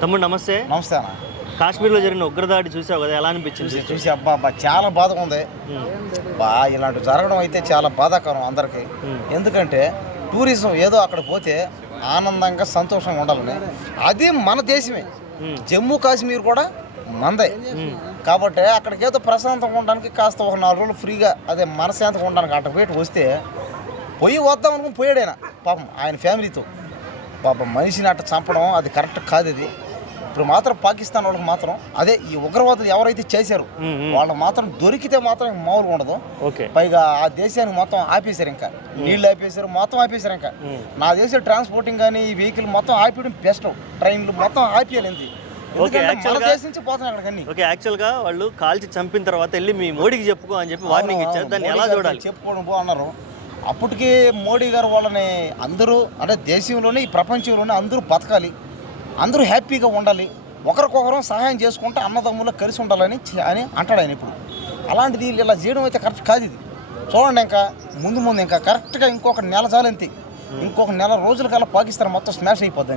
తమ్ముడు నమస్తే. నమస్తే అన్న. కాశ్మీర్లో జరిగిన ఉగ్రదాడి చూసావు కదా, ఎలా అనిపించింది? చూసి అబ్బా చాలా బాధగా ఉంది. ఇలాంటి జరగడం అయితే చాలా బాధాకరం అందరికీ. ఎందుకంటే టూరిజం ఏదో అక్కడ పోతే ఆనందంగా సంతోషంగా ఉండాలని, అది మన దేశమే. జమ్మూ కాశ్మీర్ కూడా మందే కాబట్టి అక్కడికేదో ప్రశాంతంగా ఉండడానికి కాస్త ఒక 4 రోజులు ఫ్రీగా అదే మనశాంతంగా ఉండడానికి అక్కడ పోయి వస్తే వద్దాం అనుకుని పోయాడైనా పాపం ఆయన ఫ్యామిలీతో. పాపం మనిషిని అట్ట చంపడం అది కరెక్ట్ కాదు. అది ఇప్పుడు మాత్రం పాకిస్తాన్ వాళ్ళకి మాత్రం అదే ఈ ఉగ్రవాదులు ఎవరైతే చేశారు వాళ్ళకి మాత్రం దొరికితే మాత్రం మామూలుగా ఉండదు. పైగా ఆ దేశానికి మొత్తం ఆపేశారు, ఇంకా నీళ్ళు ఆపేశారు, మొత్తం ఆపేశారు. ఇంకా నా దేశం ట్రాన్స్పోర్టింగ్ కానీ ఈ వెహికల్ మొత్తం ఆపేయడం బెస్ట్. ట్రైన్లు మొత్తం ఆపేయాలి. యాక్చువల్గా వాళ్ళు కాల్చి చంపిన తర్వాత వెళ్ళి మీ మోడీకి చెప్పుకో అని చెప్పి వార్నింగ్ ఇచ్చారు. దాన్ని ఎలా చూడాలి? చెప్పుకోవడం అన్నారు. అప్పటికి మోడీ గారు వాళ్ళని అందరూ అంటే దేశంలోనే ఈ ప్రపంచంలోనే అందరూ బతకాలి, అందరూ హ్యాపీగా ఉండాలి, ఒకరికొకరు సహాయం చేసుకుంటే అన్నదమ్ముల్లో కలిసి ఉండాలని అని అంటాడు ఆయన. ఇప్పుడు అలాంటిది ఇలా చేయడం అయితే కరెక్ట్ కాదు. ఇది చూడండి, ఇంకా ముందు ఇంకా కరెక్ట్గా ఇంకొక నెల చాలంతే, ఇంకొక నెల రోజుల కల్లా పాకిస్తాన్ మొత్తం స్మాష్ అయిపోద్ది.